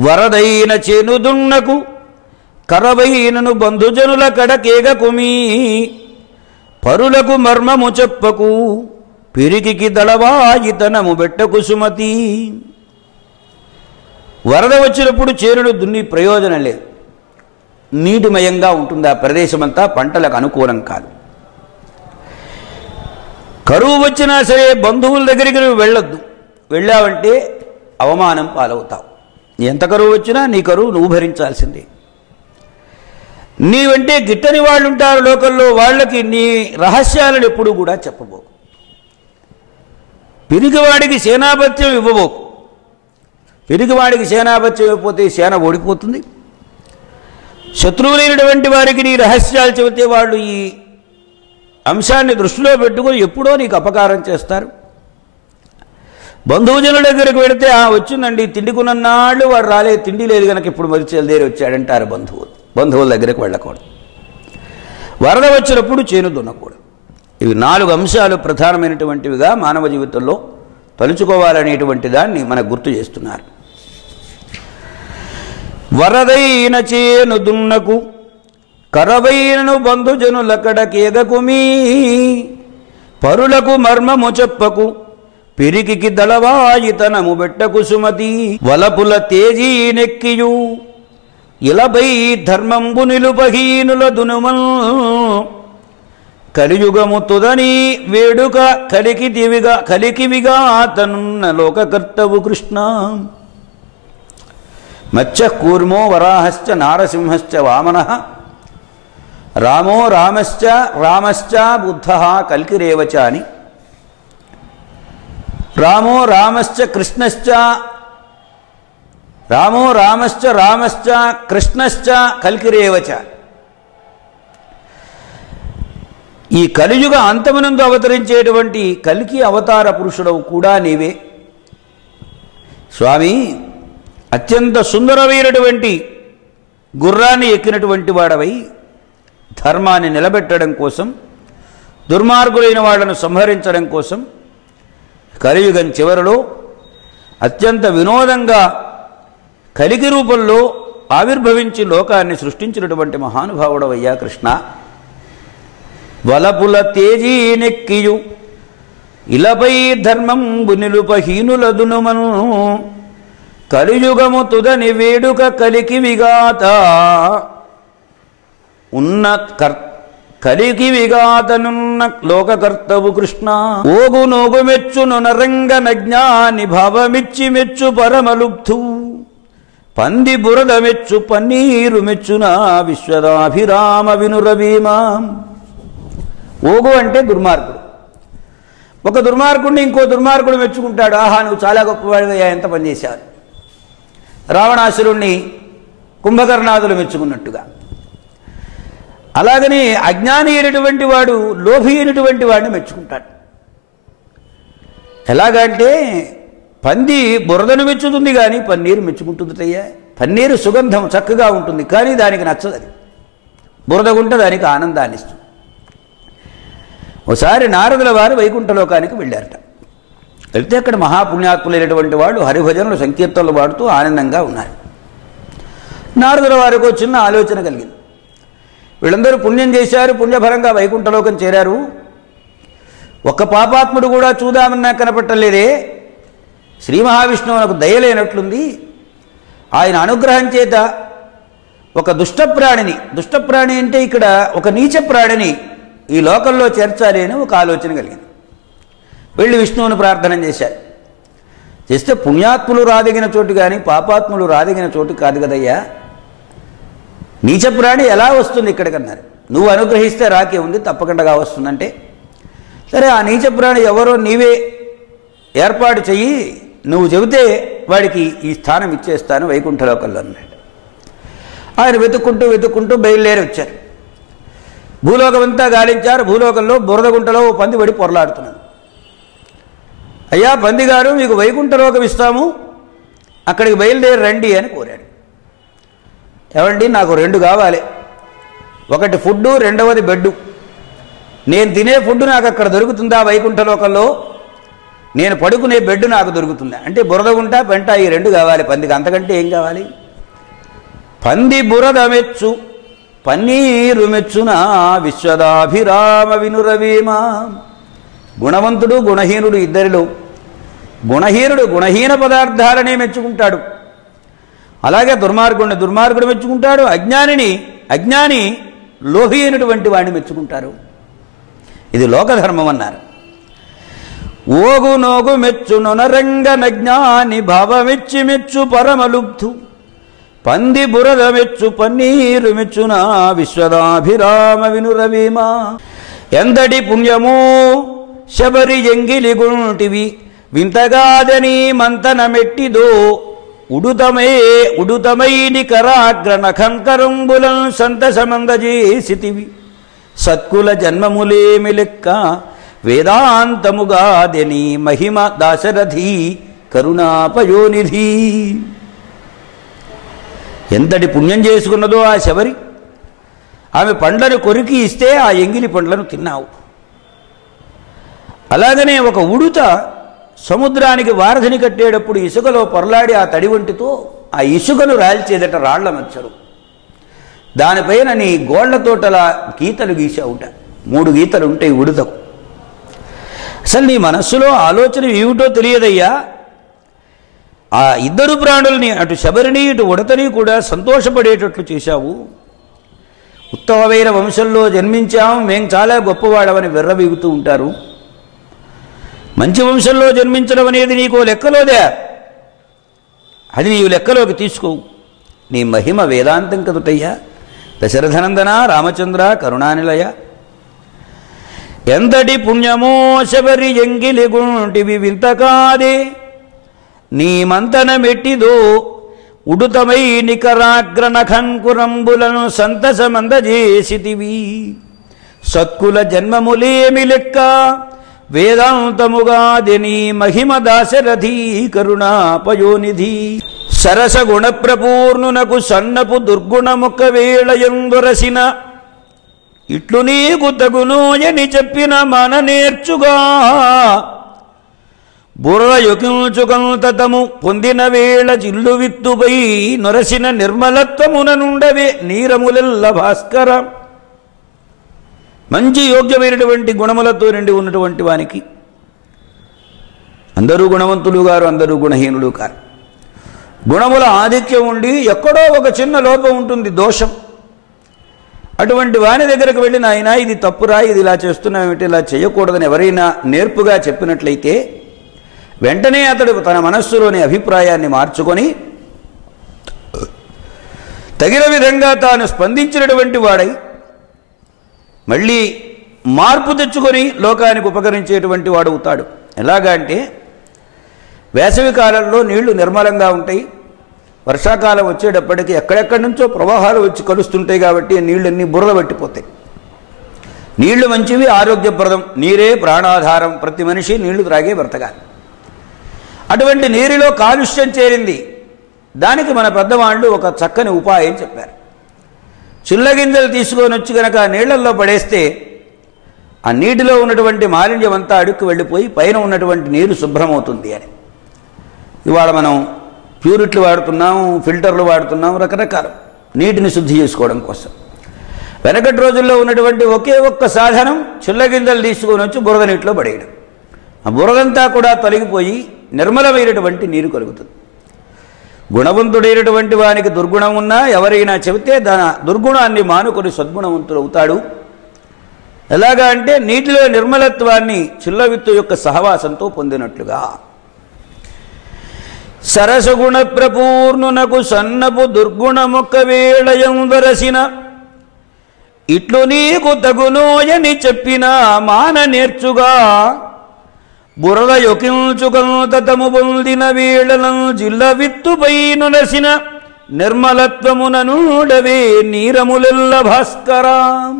వరదైన చేనుదున్నకు కరవైనను బంధుజనుల కడకేగకుమీ పరులకు మర్మము చెప్పకు పిరికికి దళవాయితనము బెట్టకు సుమతి. వరద వచ్చినప్పుడు చేనుడు దున్ని ప్రయోజనం లేదు. నీటిమయంగా ఉంటుంది ఆ ప్రదేశమంతా పంటలకు అనుకూలం కాదు. కరువు వచ్చినా సరే బంధువుల దగ్గరికి నువ్వు వెళ్ళొద్దు. వెళ్ళావంటే అవమానం పాలవుతావు. ఎంత కరువు వచ్చినా నీ కరువు నువ్వు భరించాల్సిందే. నీవంటే గిట్టని వాళ్ళు ఉంటారు లోకల్లో వాళ్ళకి నీ రహస్యాలను ఎప్పుడూ కూడా చెప్పబోకు. పిరిగివాడికి సేనాపత్యం ఇవ్వబోకు. పిరిగివాడికి సేనాపత్యం ఇవ్వకపోతే సేన ఓడిపోతుంది. శత్రువులైనటువంటి వారికి నీ రహస్యాలు చెబితే వాళ్ళు ఈ అంశాన్ని దృష్టిలో పెట్టుకొని ఎప్పుడో నీకు అపకారం చేస్తారు. బంధువుజనుల దగ్గరకు వెడితే ఆ వచ్చిందండి తిండికున్ననాళ్ళు వాడు రాలేదు తిండి లేదు కనుక ఇప్పుడు మరి చెల్దేరి వచ్చాడంటారు బంధువులు. బంధువుల దగ్గరకు వెళ్ళకూడదు. వరద వచ్చినప్పుడు చేను దున్నకూడదు. ఇవి నాలుగు అంశాలు ప్రధానమైనటువంటివిగా మానవ జీవితంలో తలుచుకోవాలనేటువంటి దాన్ని మనకు గుర్తు చేస్తున్నారు. వరదైన చేను దున్నకు కరవైనను బంధుజనులకడకేగకుమీ పరులకు మర్మము చెప్పకు పిరికికి దళవాయితనము బెట్ట కుసుమతి వలపుల తేజీ నెక్కియు. ఇలపై ధర్మంబు నిలుపహీనుల దునుమల్. కలియుగము తుదని వేడుక కలికిదివిగా కలికివిగా తనున్న లోకకర్తవు కృష్ణ. మత్స్య కూర్మో వరాహశ్చ నారసింహశ్చ వామన. రామో రామశ్చ రామశ్చ బుద్ధ కలికిరేవచ అని రామో రామశ్చ కృష్ణశ్చ రామో రామశ్చ రామశ్చ కృష్ణశ్చ కల్కిరేవచ. ఈ కలియుగ అంతమునందు అవతరించేటువంటి కలికి అవతార పురుషుడవు కూడా నీవే. స్వామి అత్యంత సుందరమైనటువంటి గుర్రాన్ని ఎక్కినటువంటి వాడవై ధర్మాన్ని నిలబెట్టడం కోసం దుర్మార్గులైన వాళ్ళను సంహరించడం కోసం కలియుగం చివరిలో అత్యంత వినోదంగా కలిగి రూపంలో ఆవిర్భవించి లోకాన్ని సృష్టించినటువంటి మహానుభావుడవయ్యా కృష్ణ. వలపుల తేజీ నెక్కియు ఇలపై ధర్మం నిలుపహీనులదునుమను కలియుగము తుదని వేడుక కలికి విగాత ఉన్న కర్త కలికి విగాతనున్న లోకకర్తవు కృష్ణ. ఓగు నోగు మెచ్చును నరంగ నజ్ఞాని భావమిచ్చి మెచ్చు పరమలుబ్ధు. పంది బురద మెచ్చు పన్నీరు మెచ్చున విశ్వదాభిరామ వినురవీమా ఓగు అంటే దుర్మార్గుడు. ఒక దుర్మార్గుడిని ఇంకో దుర్మార్గుడు మెచ్చుకుంటాడు. ఆహా నువ్వు చాలా గొప్పవాడివయ్యా ఎంత పనిచేశావు రావణాసురుణ్ణి కుంభకర్ణాదులు మెచ్చుకున్నట్టుగా. అలాగని అజ్ఞాని అయినటువంటి వాడు లోభి అయినటువంటి వాడిని మెచ్చుకుంటాడు. ఎలాగంటే పంది బురదను మెచ్చుతుంది కానీ పన్నీరు మెచ్చుకుంటుందిటయ్యా. పన్నీరు సుగంధం చక్కగా ఉంటుంది కానీ దానికి నచ్చదు అది. బురదగుంట దానికి ఆనందాన్ని ఇస్తుంది. ఒకసారి నారదుల వారు వైకుంఠలోకానికి వెళ్ళారట. వెళ్తే అక్కడ మహాపుణ్యాత్ములైనటువంటి వాళ్ళు హరిభజనలు సంకీర్తనలు పాడుతూ ఆనందంగా ఉన్నారు. నారదుల వారికి చిన్న ఆలోచన కలిగింది. వీళ్ళందరూ పుణ్యం చేశారు పుణ్యఫలంగా వైకుంఠలోకం చేరారు. ఒక్క పాపాత్ముడు కూడా చూదామన్నా కనపట్టలేదే. శ్రీ మహావిష్ణువునకు దయలేనట్లుంది ఆయన అనుగ్రహం చేత ఒక దుష్టప్రాణిని దుష్టప్రాణి అంటే ఇక్కడ ఒక నీచ ప్రాణిని ఈ లోకంలో చేర్చాలి అని ఒక ఆలోచన కలిగింది. వెళ్ళి విష్ణువుని ప్రార్థన చేశారు. చేస్తే పుణ్యాత్ములు రాదగిన చోటు కానీ పాపాత్ములు రాదగిన చోటు కాదు కదయ్యా. నీచ ప్రాణి ఎలా వస్తుంది ఇక్కడికన్నారు? నువ్వు అనుగ్రహిస్తే రాకే ఉంది తప్పకుండా వస్తుందంటే? సరే ఆ నీచ ప్రాణి ఎవరో నీవే ఏర్పాటు చెయ్యి నువ్వు చెబితే వాడికి ఈ స్థానం ఇచ్చేస్తాను వైకుంఠలోకంలో అన్నాడు. ఆయన వెతుక్కుంటూ వెతుక్కుంటూ బయలుదేరి వచ్చారు. భూలోకమంతా గాలించారు. భూలోకంలో బురదగుంటలో ఓ పంది పడి పొరలాడుతున్నాడు అయ్యా పంది గారు మీకు వైకుంఠలోకం ఇస్తాము అక్కడికి బయలుదేరి రండి అని కోరాడు. ఏమండి నాకు రెండు కావాలి. ఒకటి ఫుడ్డు రెండవది బెడ్డు. నేను తినే ఫుడ్ నాకు అక్కడ దొరుకుతుందా వైకుంఠలోకంలో నేను పడుకునే బెడ్ నాకు దొరుకుతుందా? అంటే బురద ఉంటా పెంట ఈ రెండు కావాలి. పందికి అంతకంటే ఏం కావాలి? పంది బురద మెచ్చు పన్నీరు మెచ్చున విశ్వదాభిరామ వినురవీమ. గుణవంతుడు గుణహీనుడు ఇద్దరిలో. గుణహీనుడు గుణహీన పదార్థాలనే మెచ్చుకుంటాడు. అలాగే దుర్మార్గుడిని దుర్మార్గుడు మెచ్చుకుంటాడు అజ్ఞానిని అజ్ఞాని లోహీనటువంటి వాడిని మెచ్చుకుంటారు. ఇది లోకధర్మం అన్నారు. ఓగు నోగు మెచ్చు నొనరంగ నజ్ఞాని భావమెచ్చి మెచ్చు పరమలుబ్ధు. పంది బురద మెచ్చు పన్నీరు మెచ్చున విశ్వదాభిరామ వినురవీమా ఎందటి పుణ్యమో శబరి ఎంగిలి గుంటివి. వింతగాదని మంతన మెట్టిదో ఉడుతమే ఉడుతమైని నికరాగ్ర నఖంకరంబులం సంతసమందజేసితివి సత్కుల జన్మములేమి లెక్క? వేదాంతముగాదని మహిమ దాశరథి? కరుణాపయోనిధి. ఎంతటి పుణ్యం చేసుకున్నదో ఆ శబరి? ఆమె పండ్లను కొరికి ఇస్తే ఆ ఎంగిలి పండ్లను తిన్నావు. అలాగనే ఒక ఉడుత సముద్రానికి వారధిని కట్టేటప్పుడు ఇసుకలో పొరలాడి ఆ తడి వంటితో ఆ ఇసుకను రాల్చేదట రాళ్ళ మచ్చరు దానిపైన నీ గోళ్ళతోటలా గీతలు గీసావుట మూడు గీతలు ఉంటాయి ఉడుతకు అసలు నీ మనస్సులో ఆలోచన ఏమిటో తెలియదయ్యా. ఆ ఇద్దరు ప్రాణుల్ని అటు శబరిని ఇటు ఉడతని కూడా సంతోషపడేటట్లు చేశావు. ఉత్తమమైన వంశంలో జన్మించాం మేం చాలా గొప్పవాడమని విర్రవీగుతూ ఉంటారు. మంచి వంశంలో జన్మించడం అనేది నీకు లెక్కలోదే. అది నీవు లెక్కలోకి తీసుకో. నీ మహిమ వేదాంతం కదుటయ్యా. దశరథనందన రామచంద్ర కరుణానిలయ. ఎంతటి పుణ్యమో శబరి ఎంగిలి గుంటివి వింత కాదే నీ మంతన మెట్టిదో ఉడుతమై నికరాగ్రనఖంకురంబులను సంతసమందజేసితివి. సత్కుల జన్మములేమి లెక్క? వేదాంతముగాదిని మహిమ దాశరథీ కరుణాపయోనిధి సరస సన్నపు దుర్గుణముఖ వేళయందురసిన. ఇట్లు నీకు తగునోయని చెప్పిన మన నేర్చుగా. బుర్ర యొకించుకంతతము పొందిన వేళ జిల్లు విత్తుపై నొరసిన నిర్మలత్వమున నుండవే నీరములెల్ల భాస్కరం. మంచి యోగ్యమైనటువంటి గుణములతో నిండి ఉన్నటువంటి వానికి అందరూ గుణవంతులు గారు అందరూ గుణహీనులు కారు గుణముల ఆధిక్యం ఉండి ఎక్కడో ఒక చిన్న లోపం ఉంటుంది దోషం. అటువంటి వాని దగ్గరకు వెళ్ళి నాయన ఇది తప్పురా ఇది ఇలా చేస్తున్నామేమిటి ఇలా చేయకూడదని ఎవరైనా నేర్పుగా చెప్పినట్లయితే వెంటనే అతడు తన మనస్సులోని అభిప్రాయాన్ని మార్చుకొని తగిన విధంగా తాను స్పందించినటువంటి వాడై మళ్ళీ మార్పు తెచ్చుకొని లోకానికి ఉపకరించేటువంటి వాడు అవుతాడు. ఎలాగంటే అంటే వేసవి కాలంలో నీళ్ళు నిర్మలంగా ఉంటాయి. వర్షాకాలం వచ్చేటప్పటికి ఎక్కడెక్కడి నుంచో ప్రవాహాలు వచ్చి కలుస్తుంటాయి కాబట్టి నీళ్ళన్నీ బురద పట్టిపోతాయి. నీళ్ళు మంచివి ఆరోగ్యప్రదం. నీరే ప్రాణాధారం. ప్రతి మనిషి నీళ్ళు త్రాగే బ్రతకాలి అటువంటి నీరులో కాలుష్యం చేరింది. దానికి మన పెద్దవాళ్ళు ఒక చక్కని ఉపాయం చెప్పారు. చిల్లగింజలు తీసుకొని వచ్చి కనుక ఆ నీళ్ళలో పడేస్తే ఆ నీటిలో ఉన్నటువంటి మాలిన్యం అంతా అడుక్కు వెళ్ళిపోయి పైన ఉన్నటువంటి నీరు శుభ్రమవుతుంది అని. ఇవాళ మనం ప్యూరిట్లు వాడుతున్నాం ఫిల్టర్లు వాడుతున్నాం రకరకాల నీటిని శుద్ధి చేసుకోవడం కోసం. వెనకటి రోజుల్లో ఉన్నటువంటి ఒకే ఒక్క సాధనం చిల్లగింజలు తీసుకొని వచ్చి బురద నీటిలో పడేయడం. ఆ బురదంతా కూడా తొలగిపోయి నిర్మలమైనటువంటి నీరు కలుగుతుంది. గుణవంతుడైనటువంటి వానికి దుర్గుణం ఉన్నా ఎవరైనా చెబితే దాని దుర్గుణాన్ని మానుకొని సద్గుణవంతుడు అవుతాడు ఎలాగా అంటే నీటిలో నిర్మలత్వాన్ని చిల్లవిత్తు యొక్క సహవాసంతో పొందినట్లుగా. సరసగుణ ప్రపూర్ణునకు సన్నపు దుర్గుణమొక్క వేళయందరసిన ఇట్లు నీకు తగునోయని చెప్పిన మాన నేర్చుగా. బురద యొకించుకంతము పొందిన వేళలం జిల్ల విత్తుపై నులసిన నిర్మలత్వమున నీరములెల్ల భాస్కరా.